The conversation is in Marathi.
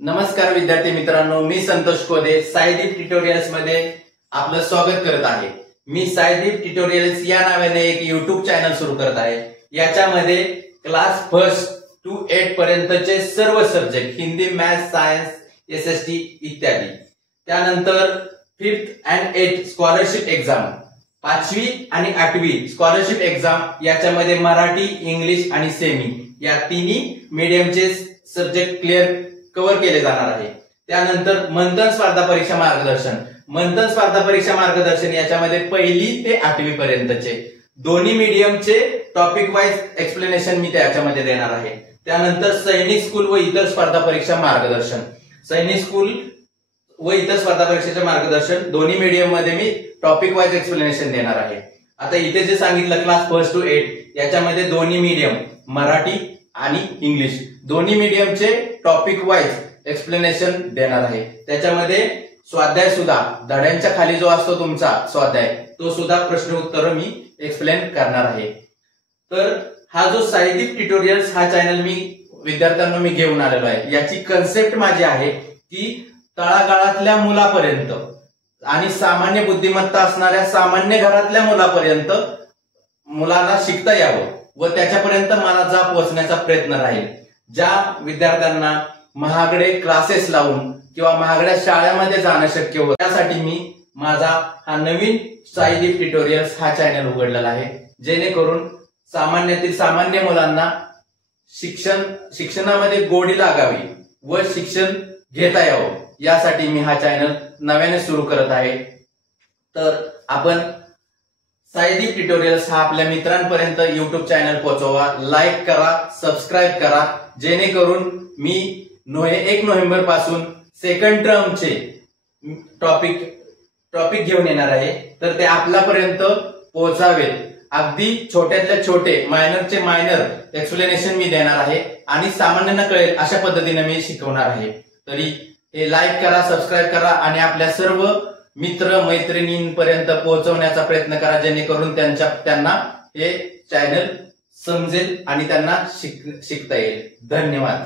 नमस्कार विद्यार्थी मित्रांनो, मी संतोष कोदे साईदीप ट्युटोरियल्स मध्ये आपलं स्वागत करत आहे। मी साईदीप ट्युटोरियल्स या नावाने एक YouTube चॅनल सुरू करत आहे। याच्यामध्ये क्लास फर्स्ट टू 8 पर्यंतचे सर्व subject Hindi, maths, science, SST इत्यादी, त्यानंतर 5th and 8th scholarship exam, 5वी आणि 8वी स्कॉलरशिप एक्झाम, याच्यामध्ये मराठी, इंग्लिश आणि सेमी या तिन्ही मीडियमचे सब्जेक्ट क्लिअर कव्हर केले जाणार आहे। त्यानंतर मंथन स्पर्धा परीक्षा मार्गदर्शन याच्यामध्ये 1ली ते 8वी पर्यंतचे दोन्ही मीडियमचे टॉपिक वाईज एक्सप्लेनेशन मी त्याच्यामध्ये देणार आहे। त्यानंतर सैनिक स्कूल व इतर स्पर्धा परीक्षा मार्गदर्शन दोन्ही मीडियम मध्ये मी टॉपिक वाईज एक्सप्लेनेशन देणार आहे। आता इथे जे सांगितलं क्लास फर्स्ट टू 8 याच्यामध्ये दोन्ही मीडियम मराठी आणि इंग्लिश दोन्ही मीडियमचे टॉपिक वाईज एक्सप्लेनेशन देणार आहे। त्याच्यामध्ये स्वाध्याय सुद्धा धड्यांच्या खाली जो असतो तुमचा स्वाध्याय तो सुद्धा प्रश्न उत्तर मी एक्सप्लेन करणार आहे। तर हा जो साईदीप ट्युटोरियल्स हा चॅनल मी विद्यार्थ्यांना मी घेऊन आलेलो आहे। याची कन्सेप्ट माझी आहे की तळागाळातल्या मुलापर्यंत आणि सामान्य बुद्धिमत्ता असणाऱ्या सामान्य घरातल्या मुलापर्यंत मुलांना शिकता यावं व त्याच्यापर्यंत मला जा पोहोचण्याचा प्रयत्न राहील। ज्या विद्यार्थ्यांना महागडे क्लासेस लावून किंवा महागड्या शाळेमध्ये जाणं शक्य होतं त्यासाठी मी माझा हा नवीन साईदीप ट्युटोरियल्स हा चॅनल उघडलेला आहे, जेणेकरून सामान्यातील सामान्य मुलांना शिक्षणामध्ये गोडी लागावी व शिक्षण घेता यावं यासाठी मी हा चॅनल नव्याने सुरू करत आहे। तर आपण साईदीप ट्युटोरियल्स हा आपल्या मित्रांपर्यंत YouTube चॅनल पोहोचवा, लाईक करा, सबस्क्राईब करा, जेणेकरून मी 1 नोव्हेंबर पासून सेकंड टर्मचे टॉपिक घेऊन येणार आहे। तर ते आपल्यापर्यंत पोहोचावेल। अगदी छोट्यातल्या छोटे मायनरचे मायनर एक्सप्लेनेशन मी देणार आहे आणि सामान्यांना कळेल अशा पद्धतीने मी शिकवणार आहे। तरी हे लाईक करा, सबस्क्राईब करा आणि आपल्या सर्व मित्र मैत्रिणींपर्यंत पोहोचवण्याचा प्रयत्न करा, जेणेकरून त्यांना हे चॅनल समजेल आणि त्यांना शिकता येईल। धन्यवाद।